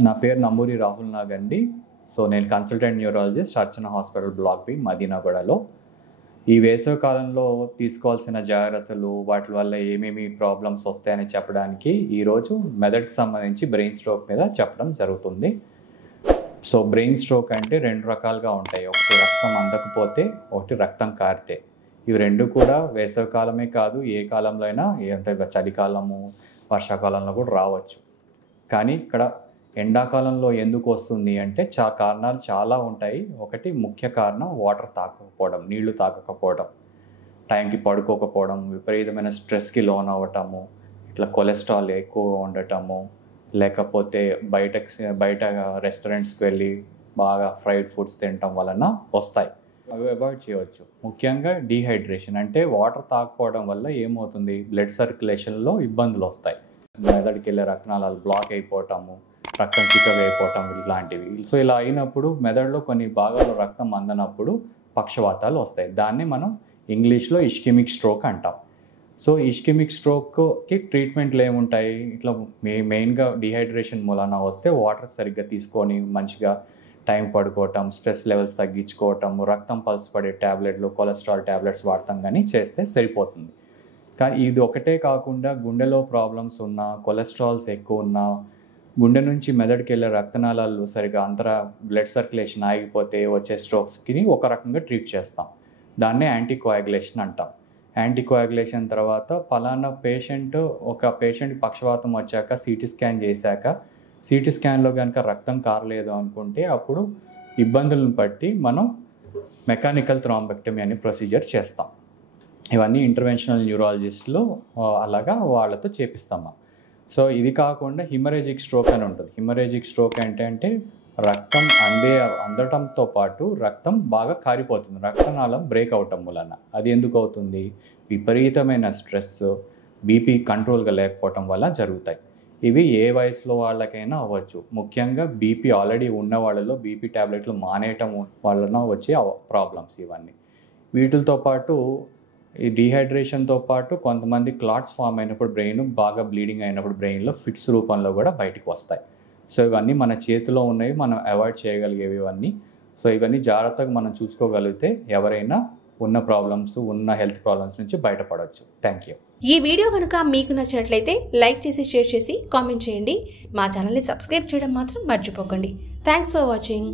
నా పేరు నంబూరి రాహుల్ నాగ్ అండి. సో నేను కన్సల్టెంట్ న్యూరాలజిస్ట్ అర్చన హాస్పిటల్ బ్లాక్ బి మదీనాగూడలో. ఈ వేసవి కాలంలో తీసుకోవాల్సిన జాగ్రత్తలు, వాటి వల్ల ఏమేమి ప్రాబ్లమ్స్ వస్తాయని చెప్పడానికి ఈరోజు మెదడుకి సంబంధించి బ్రెయిన్ స్ట్రోక్ మీద చెప్పడం జరుగుతుంది. సో బ్రెయిన్ స్ట్రోక్ అంటే రెండు రకాలుగా ఉంటాయి. ఒకటి రక్తం అందకపోతే, ఒకటి రక్తం కారితే. ఇవి రెండు కూడా వేసవి కాలమే కాదు, ఏ కాలంలో అయినా, అంటే చలికాలము, వర్షాకాలంలో కూడా రావచ్చు. కానీ ఇక్కడ ఎండాకాలంలో ఎందుకు వస్తుంది అంటే కారణాలు చాలా ఉంటాయి. ఒకటి ముఖ్య కారణం వాటర్ తాగకపోవడం, నీళ్లు తాగకపోవడం, టైంకి పడుకోకపోవడం, విపరీతమైన స్ట్రెస్కి లోన్ అవ్వటము, ఇట్లా కొలెస్ట్రాల్ ఎక్కువ ఉండటము, లేకపోతే బయట రెస్టారెంట్స్కి వెళ్ళి బాగా ఫ్రైడ్ ఫుడ్స్ తినటం వలన వస్తాయి. అవి అవాయిడ్ చేయవచ్చు. ముఖ్యంగా డీహైడ్రేషన్ అంటే వాటర్ తాగకపోవడం వల్ల ఏమవుతుంది, బ్లడ్ సర్క్యులేషన్లో ఇబ్బందులు వస్తాయి. మెదడుకి వెళ్ళే రక్తనాళాలు బ్లాక్ అయిపోవటము, రక్తం చిక్కగా అయిపోవటం ఇలాంటివి. సో ఇలా అయినప్పుడు మెదడులో కొన్ని భాగాల్లో రక్తం అందనప్పుడు పక్షవాతాలు వస్తాయి. దాన్ని మనం ఇంగ్లీష్లో ఇష్కెమిక్ స్ట్రోక్ అంటాం. సో ఇష్కెమిక్ స్ట్రోక్కి ట్రీట్మెంట్లు ఏముంటాయి, ఇట్లా మెయిన్గా డీహైడ్రేషన్ మూలాన వస్తే వాటర్ సరిగ్గా తీసుకొని మంచిగా టైం పడుకోవటం, స్ట్రెస్ లెవెల్స్ తగ్గించుకోవటం, రక్తం పల్స్ పడే ట్యాబ్లెట్లు, కొలెస్ట్రాల్ ట్యాబ్లెట్స్ వాడతాం కానీ చేస్తే సరిపోతుంది. కానీ ఇది ఒకటే కాకుండా గుండెలో ప్రాబ్లమ్స్ ఉన్నా, కొలెస్ట్రాల్స్ ఎక్కువ ఉన్నా, గుండె నుంచి మెదడుకి వెళ్ళే రక్తనాళాలు సరిగా బ్లడ్ సర్క్యులేషన్ ఆగిపోతే వచ్చే స్ట్రోక్స్కి ఒక రకంగా ట్రీట్ చేస్తాం. దాన్నే యాంటీకోయాగులేషన్ అంటాం. యాంటీకోయాగులేషన్ తర్వాత పలానా ఒక పేషెంట్ పక్షవాతం వచ్చాక సిటీ స్కాన్ చేశాక, సిటీ స్కాన్లో కనుక రక్తం కారలేదు అనుకుంటే అప్పుడు ఇబ్బందులను బట్టి మనం మెకానికల్ థ్రాంబెక్టమీ అనే ప్రొసీజర్ చేస్తాం. ఇవన్నీ ఇంటర్వెన్షనల్ న్యూరాలజిస్టులు అలాగా వాళ్ళతో చేపిస్తాం. సో ఇది కాకుండా హిమరేజిక్ స్ట్రోక్ అని ఉంటుంది. హిమరేజిక్ స్ట్రోక్ ఏంటంటే రక్తం అందటంతో పాటు రక్తం బాగా కారిపోతుంది, రక్తనాళం బ్రేక్ అవటం వలన. అది ఎందుకు అవుతుంది, విపరీతమైన స్ట్రెస్, బీపీ కంట్రోల్గా లేకపోవటం వల్ల జరుగుతాయి. ఇవి ఏ వయసులో వాళ్ళకైనా అవ్వచ్చు. ముఖ్యంగా బీపీ ఆల్రెడీ ఉన్న వాళ్ళలో బీపీ ట్యాబ్లెట్లు మానేయటం వలన వచ్చే ప్రాబ్లమ్స్ ఇవన్నీ. వీటితో పాటు ఈ డీహైడ్రేషన్తో పాటు కొంతమంది క్లాట్స్ ఫామ్ అయినప్పుడు బ్రెయిన్ బాగా బ్లీడింగ్ అయినప్పుడు బ్రెయిన్లో ఫిట్స్ రూపంలో కూడా బయటకు వస్తాయి. సో ఇవన్నీ మన చేతిలో ఉన్నవి, మనం అవాయిడ్ చేయగలిగేవి ఇవన్నీ. సో ఇవన్నీ జాగ్రత్తగా మనం చూసుకోగలిగితే ఎవరైనా ఉన్న హెల్త్ ప్రాబ్లమ్స్ నుంచి బయటపడవచ్చు. Thank you. ఈ వీడియో కనుక మీకు నచ్చినట్లయితే లైక్ చేసి, షేర్ చేసి, కామెంట్ చేయండి. మా ఛానల్ని సబ్స్క్రైబ్ చేయడం మాత్రం మర్చిపోకండి. Thanks for watching.